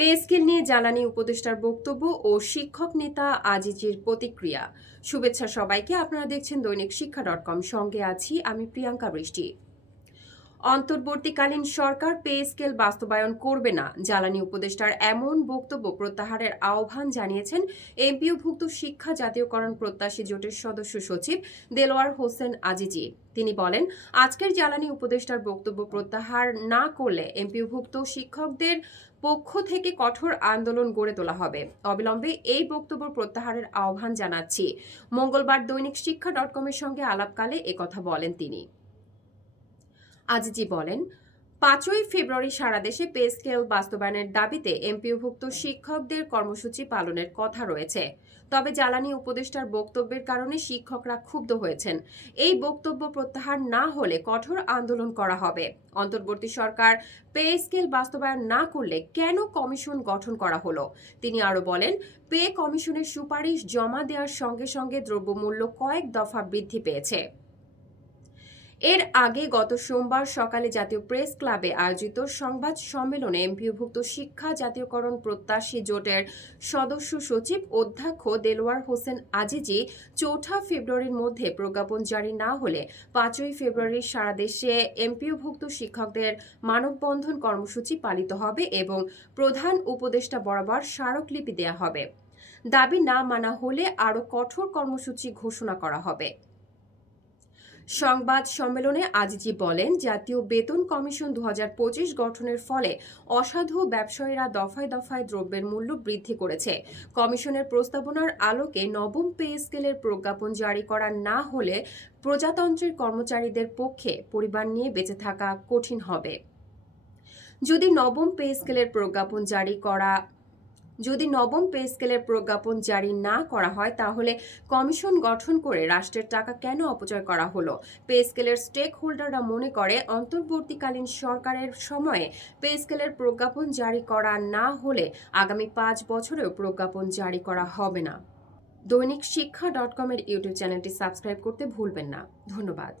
Pay scale নিয়ে জ্বালানি উপদেষ্টার বক্তব্য ও শিক্ষক নেতা আজিজির প্রতিক্রিয়া। শুভেচ্ছা সবাইকে। আপনারা দেখছেন দৈনিক শিক্ষা.com। সঙ্গে আছি আমি প্রিয়াঙ্কা বৃষ্টি। অন্তর্বর্তীকালীন সরকার পে স্কেল বাস্তবায়ন করবে না, জ্বালানি উপদেষ্টার এমন বক্তব্য প্রত্যাহারের আহ্বান জানিয়েছেন এমপিওভুক্ত শিক্ষা জাতীয়করণ প্রত্যাশী জোটের সদস্য সচিব দেলোয়ার হোসেন আজিজি। তিনি বলেন, আজকের জ্বালানি উপদেষ্টার বক্তব্য প্রত্যাহার না করলে এমপিওভুক্ত শিক্ষকদের পক্ষ থেকে কঠোর আন্দোলন গড়ে তোলা হবে। অবিলম্বে এই বক্তব্য প্রত্যাহারের আহ্বান জানাচ্ছি। মঙ্গলবার দৈনিক শিক্ষা.com-এর সঙ্গে আলাপকালে একথা বলেন তিনি। আজিজি বলেন, 5ই ফেব্রুয়ারি সারা দেশে পে স্কেল বাস্তবায়নের দাবিতে এমপিওভুক্ত শিক্ষকদের কর্মসূচি পালনের কথা রয়েছে। তবে জ্বালানি উপদেষ্টার বক্তব্যের কারণে শিক্ষকরা ক্ষুব্ধ হয়েছেন। এই বক্তব্য প্রত্যাহার না হলে কঠোর আন্দোলন করা হবে। অন্তর্বর্তী সরকার পে স্কেল বাস্তবায়ন না করলে কেন কমিশন গঠন করা হলো? তিনি আরো বলেন, পে কমিশনের সুপারিশ জমা দেওয়ার সঙ্গে সঙ্গে দ্রব্যমূল্য কয়েক দফা বৃদ্ধি পেয়েছে। এর আগে গত সোমবার সকালে জাতীয় প্রেস ক্লাবে আয়োজিত সংবাদ সম্মেলনে এমপিওভুক্ত শিক্ষা জাতীয়করণ প্রত্যাশী জোটের সদস্য সচিব অধ্যক্ষ দেলোয়ার হোসেন আজিজি 4 ফেব্রুয়ারির মধ্যে প্রজ্ঞাপন জারি না হলে 5ই ফেব্রুয়ারি সারা দেশে এমপিওভুক্ত শিক্ষকদের মানববন্ধন কর্মসূচি পালিত হবে এবং প্রধান উপদেষ্টা বরাবর স্মারকলিপি দেয়া হবে। দাবি না মানা হলে আরও কঠোর কর্মসূচি ঘোষণা করা হবে। সংবাদ সম্মেলনে আজিজি বলেন, জাতীয় বেতন কমিশন 2025 গঠনের ফলে অসাধু ব্যবসায়ীরা দফায় দফায় দ্রব্যের মূল্য বৃদ্ধি করেছে। কমিশনের প্রস্তাবনার আলোকে নবম পে স্কেলের প্রজ্ঞাপন জারি করা না হলে প্রজাতন্ত্রের কর্মচারীদের পক্ষে পরিবার নিয়ে বেঁচে থাকা কঠিন হবে। যদি নবম পে স্কেলের প্রজ্ঞাপন জারি না করা হয় তাহলে কমিশন গঠন করে রাষ্ট্রের টাকা কেন অপচয় করা হলো? পে স্কেলের স্টেক হোল্ডাররা মনে করে অন্তর্বর্তীকালীন সরকারের সময়ে পে স্কেলের প্রজ্ঞাপন জারি করা না হলে আগামী 5 বছরেও প্রজ্ঞাপন জারি করা হবে না। দৈনিক শিক্ষা.com-এর ইউটিউব চ্যানেলটি সাবস্ক্রাইব করতে ভুলবেন না। ধন্যবাদ।